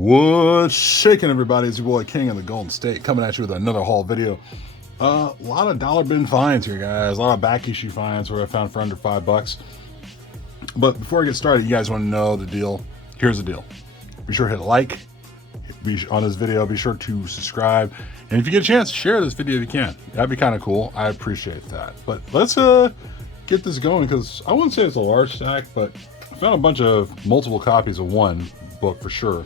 What's shaking, everybody? It's your boy King of the Golden State coming at you with another haul video. A lot of dollar bin finds here, guys. A lot of back issue finds where I found for under $5. But before I get started, you guys want to know the deal. Here's the deal. Be sure to hit like on this video. Be sure to subscribe. And if you get a chance, share this video if you can. That'd be kind of cool. I appreciate that. But let's get this going, because I wouldn't say it's a large stack, but I found a bunch of multiple copies of one book for sure.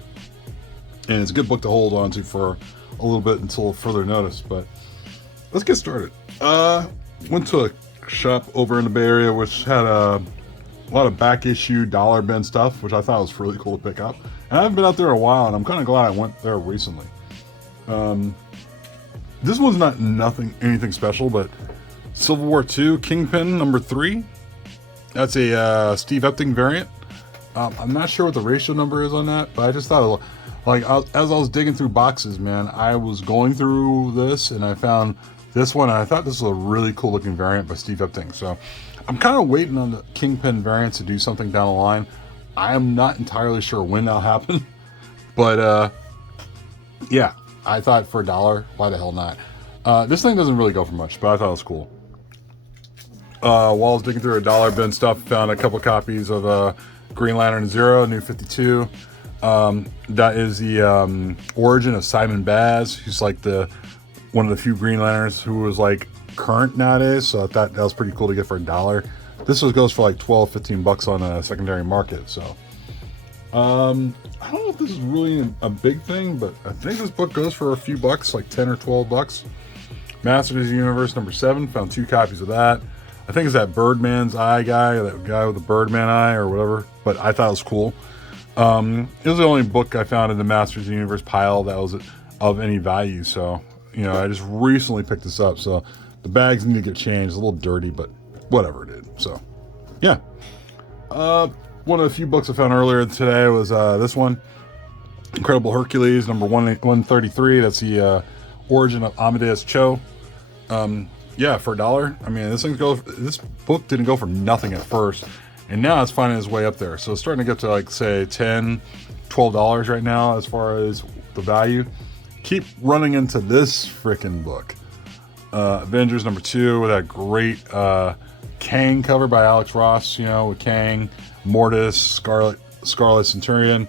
And it's a good book to hold on to for a little bit until further notice. But let's get started. Went to a shop over in the Bay Area which had a lot of back issue dollar bin stuff, which I thought was really cool to pick up. And I haven't been out there in a while, and I'm kind of glad I went there recently. This one's not anything special, but Civil War II Kingpin #3. That's a Steve Epting variant. I'm not sure what the ratio number is on that, but I just thought, as I was digging through boxes, man, I was going through this and I found this one, and I thought this was a really cool looking variant by Steve Epting. So I'm kind of waiting on the Kingpin variant to do something down the line. I am not entirely sure when that'll happen, but yeah, I thought for $1, why the hell not? This thing doesn't really go for much, but I thought it was cool. While I was digging through a dollar bin stuff, found a couple copies of Green Lantern Zero, New 52. That is the origin of Simon Baz, who's like one of the few Green Lanterns who was like current nowadays. So I thought that was pretty cool to get for $1. This goes for like 12-15 bucks on a secondary market. So I don't know if this is really a big thing, but I think this book goes for a few bucks, like 10 or 12 bucks. Masters of the Universe #7, found 2 copies of that. I think it's that Birdman's eye guy, that guy with the Birdman eye or whatever, but I thought it was cool. It was the only book I found in the Masters of the Universe pile that was of any value. So, I just recently picked this up. So the bags need to get changed. It's a little dirty, but whatever it is. So, yeah. One of the few books I found earlier today was this one, Incredible Hercules, number 133. That's the origin of Amadeus Cho. Yeah, for $1. I mean, this book didn't go for nothing at first, and now it's finding its way up there. So it's starting to get to, like, say $10, $12 right now as far as the value. Keep running into this freaking book, Avengers #2, with that great Kang cover by Alex Ross. With Kang, Mortis, Scarlet Centurion,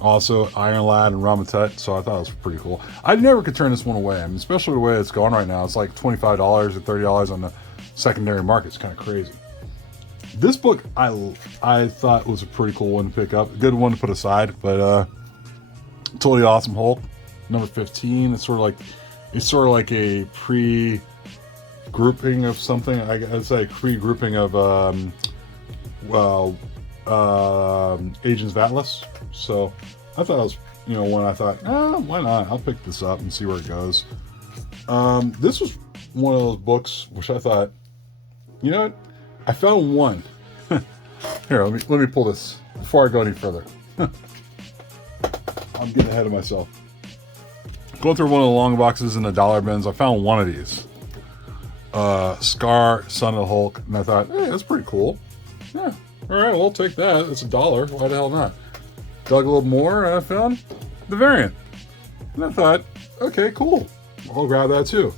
also Iron Lad and Ramatut. So I thought it was pretty cool. I never could turn this one away. I mean, especially the way it's going right now. It's like $25 or $30 on the secondary market. It's kind of crazy. This book I thought was a pretty cool one to pick up. A good one to put aside, but Totally Awesome Hulk #15. It's sort of like a pre-grouping of something. I'd say pre-grouping of Agents of Atlas. So I thought it was, one I thought, why not? I'll pick this up and see where it goes. This was one of those books which I thought, I found one. Here, let me pull this before I go any further. I'm getting ahead of myself. Going through one of the long boxes in the dollar bins, I found one of these. Scar, Son of the Hulk, and I thought, hey, that's pretty cool. Yeah, all right, well, I'll take that. It's $1. Why the hell not? Dug a little more, and I found the variant. And I thought, okay, cool. I'll grab that too.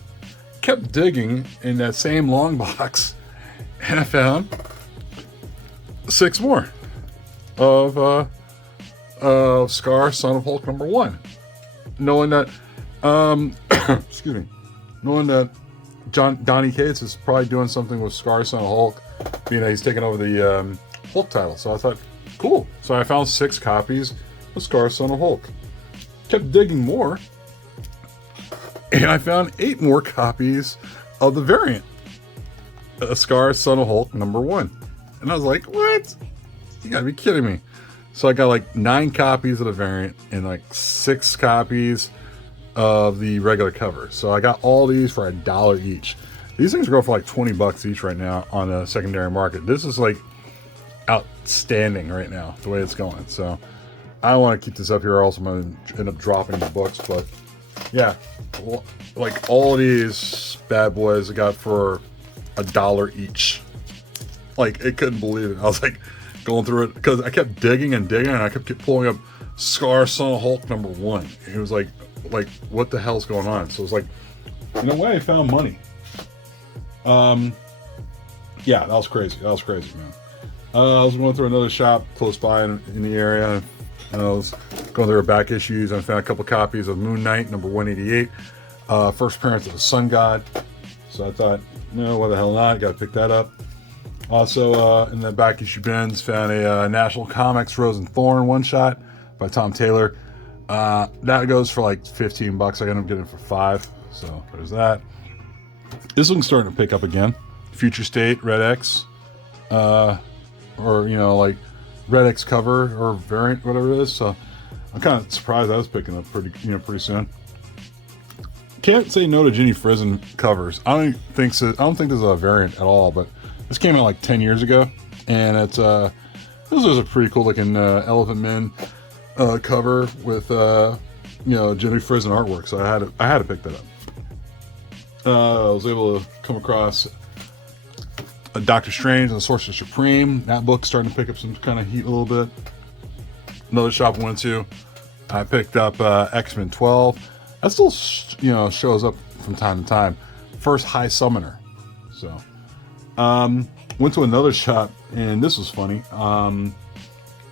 Kept digging in that same long box, and I found 6 more of Scar, Son of Hulk #1. Knowing that, excuse me, knowing that Donny Cates is probably doing something with Scar, Son of Hulk, being that he's taking over the Hulk title. So I thought, cool. So I found 6 copies of Scar, Son of Hulk. Kept digging more, and I found 8 more copies of the variant, Scar, Son of Hulk #1. And I was like, what? You gotta be kidding me. So I got like 9 copies of the variant and like 6 copies of the regular cover. So I got all these for $1 each. These things go for like 20 bucks each right now on the secondary market. This is like outstanding right now, the way it's going. So I don't want to keep this up here, or else I'm going to end up dropping the books. But yeah, like all these bad boys I got for $1 each. Like, I couldn't believe it. I was like going through it because I kept digging and digging, and I kept pulling up Scar Son of Hulk #1. It was like what the hell's going on? So it was like, in a way, I found money. Yeah, that was crazy. That was crazy, man. I was going through another shop close by in the area, and I was going through back issues, and I found a couple copies of Moon Knight #188, first appearance of the Sun God. So I thought, no, why the hell not? Got to pick that up. Also, in the back issue bins, found a National Comics Rose and Thorn one-shot by Tom Taylor. That goes for like $15. I ended up getting it for $5. So there's that. This one's starting to pick up again. Future State, Red X, or like Red X cover or variant, whatever it is. So I'm kind of surprised I was picking up pretty soon. Can't say no to Ginny Frizen covers. I don't think so. I don't think there's a variant at all, but this came out like 10 years ago, and it's this was a pretty cool looking Elephant Men cover with Ginny Frizen artwork. So I had to pick that up. I was able to come across Doctor Strange and the Sorcerer Supreme. That book's starting to pick up some kind of heat a little bit. Another shop I went to, I picked up X-Men 12. That still shows up from time to time. First High Summoner. So went to another shop, and this was funny.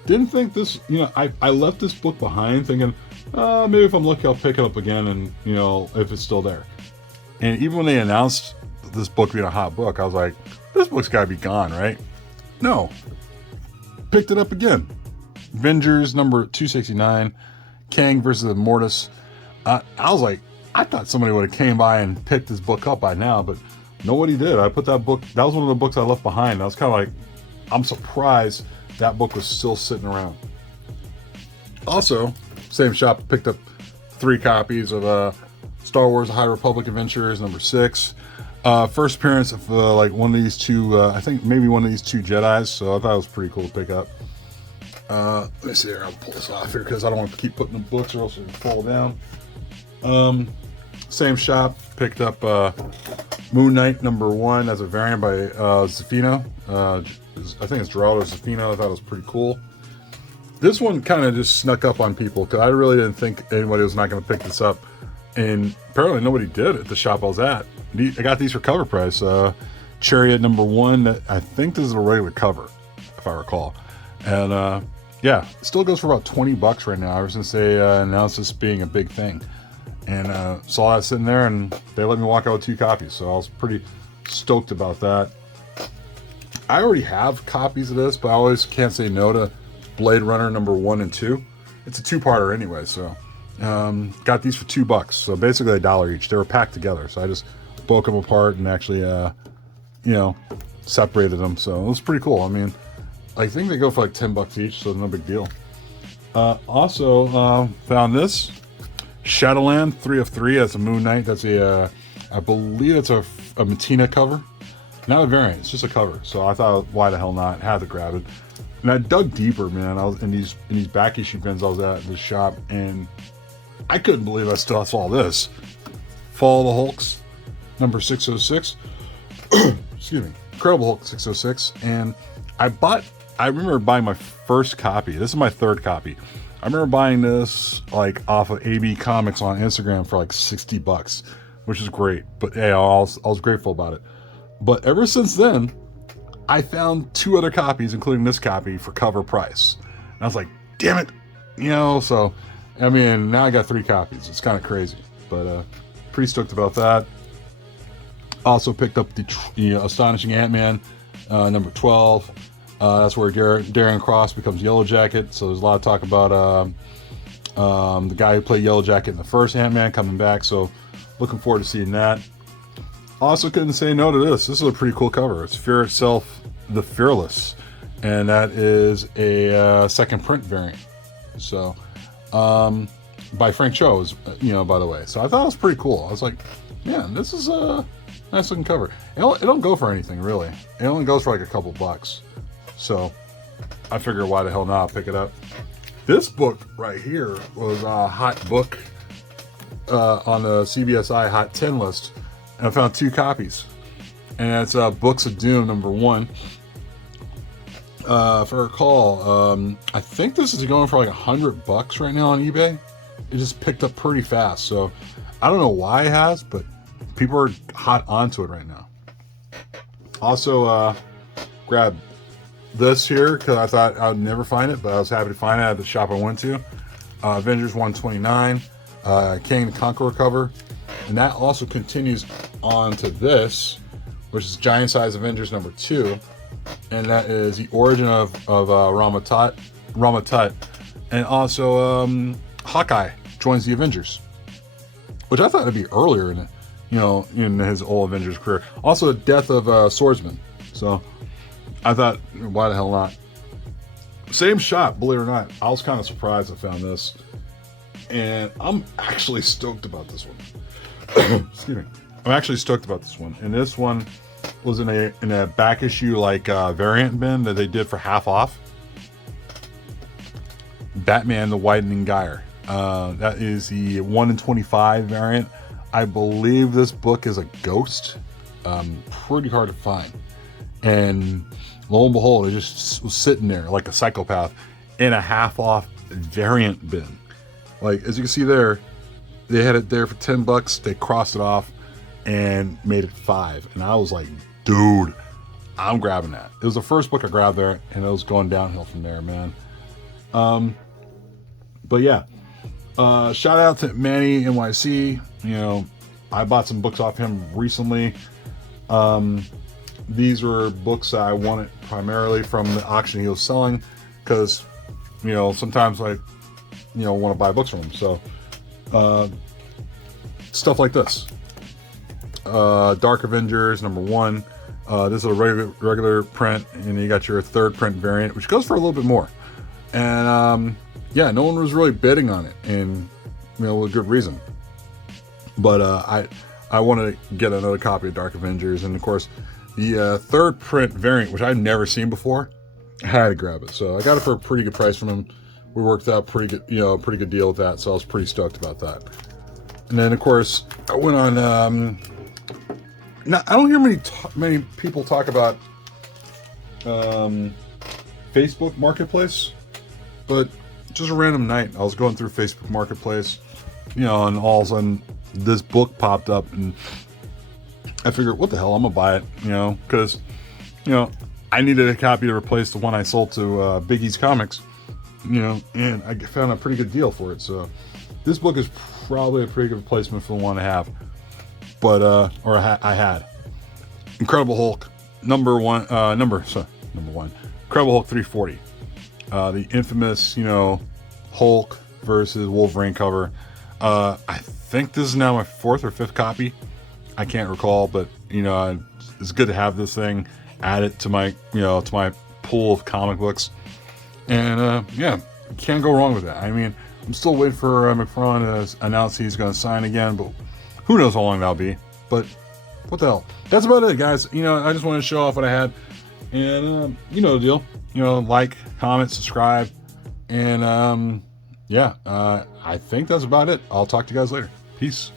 Didn't think this, I left this book behind thinking, maybe if I'm lucky I'll pick it up again, and if it's still there. And even when they announced this book being a hot book, I was like, this book's gotta be gone, right? No. Picked it up again. Avengers #269, Kang versus the Mortis. I was like, I thought somebody would have came by and picked this book up by now, but nobody did. I put that book, that was one of the books I left behind. I was kind of like, I'm surprised that book was still sitting around. Also, same shop, picked up 3 copies of Star Wars High Republic Adventures #6. First appearance of like one of these two, I think maybe one of these 2 Jedis, so I thought it was pretty cool to pick up. Let me see here, I'll pull this off here because I don't want to keep putting the books or else it'll fall down. Same shop, picked up Moon Knight #1 as a variant by Zafino. I think it's Geraldo Zafino. I thought it was pretty cool. This one kind of just snuck up on people because I really didn't think anybody was not going to pick this up. And apparently nobody did at the shop I was at. I got these for cover price. Chariot #1. I think this is a regular cover, if I recall. And yeah, it still goes for about $20 right now ever since they announced this being a big thing. And saw that sitting there, and they let me walk out with 2 copies. So I was pretty stoked about that. I already have copies of this, but I always can't say no to Blade Runner #1 and 2. It's a 2-parter anyway, so got these for $2. So basically $1 each. They were packed together, so I just broke them apart and actually separated them. So it was pretty cool. I mean, I think they go for like $10 each, so no big deal. Also found this Shadowland 3 of 3. That's a Moon Knight. That's I believe it's a Matina cover. Not a variant, it's just a cover. So I thought, why the hell not? Had to grab it. And I dug deeper, man. I was in these back issue bins I was at this shop, and I couldn't believe I still saw this. Fall of the Hulks #606. Excuse me. Incredible Hulk 606. And I remember buying my first copy. This is my 3rd copy. I remember buying this like off of AB Comics on Instagram for like $60, which is great. But hey, I was grateful about it. But ever since then, I found 2 other copies, including this copy, for cover price. And I was like, damn it. So, I mean, now I got 3 copies. It's kind of crazy. But pretty stoked about that. Also picked up the Astonishing Ant-Man #12. That's where Darren Cross becomes Yellow Jacket. So there's a lot of talk about the guy who played Yellow Jacket in the first Ant-Man coming back. So looking forward to seeing that. Also couldn't say no to this. This is a pretty cool cover. It's Fear Itself, The Fearless. And that is a second print variant. So, by Frank Cho, by the way. So I thought it was pretty cool. I was like, man, this is a nice looking cover. It don't go for anything, really. It only goes for like a couple bucks. So I figured, why the hell not? I'll pick it up. This book right here was a hot book on the CBSI Hot 10 list. And I found 2 copies. And it's Books of Doom #1. if I recall, I think this is going for like $100 right now on eBay. It just picked up pretty fast, so I don't know why it has, but people are hot onto it right now. Also, grab this here because I thought I would never find it, but I was happy to find it at the shop I went to. Avengers 129, Kang the Conqueror cover, and that also continues on to this, which is Giant Size Avengers number 2, and that is the origin of Rama-Tut, and also Hawkeye joins the Avengers, which I thought would be earlier in his old Avengers career. Also, the death of Swordsman. So I thought, why the hell not? Same shop, believe it or not. I was kind of surprised I found this, and I'm actually stoked about this one. Excuse me. I'm actually stoked about this one, and this one was in a back issue like variant bin that they did for half off. Batman: The Widening Gyre. That is the 1 in 25 variant. I believe this book is a ghost. Pretty hard to find. And lo and behold, it just was sitting there like a psychopath in a half-off variant bin. Like, as you can see there, they had it there for $10. They crossed it off and made it $5. And I was like, dude, I'm grabbing that. It was the first book I grabbed there, and it was going downhill from there, man. But yeah, shout out to Manny NYC. I bought some books off him recently. These were books that I wanted primarily from the auction he was selling, because sometimes I want to buy books from him. So stuff like this, Dark Avengers number 1. This is a regular print, and you got your third print variant, which goes for a little bit more. And yeah, no one was really bidding on it, and with good reason. But I wanted to get another copy of Dark Avengers, and of course the third print variant, which I've never seen before, I had to grab it. So I got it for a pretty good price from him. We worked out pretty good deal with that, so I was pretty stoked about that. And then of course I went on. Now I don't hear many people talk about Facebook Marketplace, but just a random night I was going through Facebook Marketplace, and all of a sudden this book popped up, and I figured, what the hell, I'm gonna buy it, because I needed a copy to replace the one I sold to Big E's Comics, and I found a pretty good deal for it. So this book is probably a pretty good replacement for the one I have, but I had Incredible Hulk number one, Incredible Hulk 340, the infamous Hulk versus Wolverine cover. I think this is now my 4th or 5th copy. I can't recall, but it's good to have this thing added to my pool of comic books. And yeah, can't go wrong with that. I mean, I'm still waiting for McFarlane to announce he's going to sign again, but who knows how long that'll be. But what the hell? That's about it, guys. I just wanted to show off what I had, and the deal. Like, comment, subscribe, and yeah, I think that's about it. I'll talk to you guys later. Peace.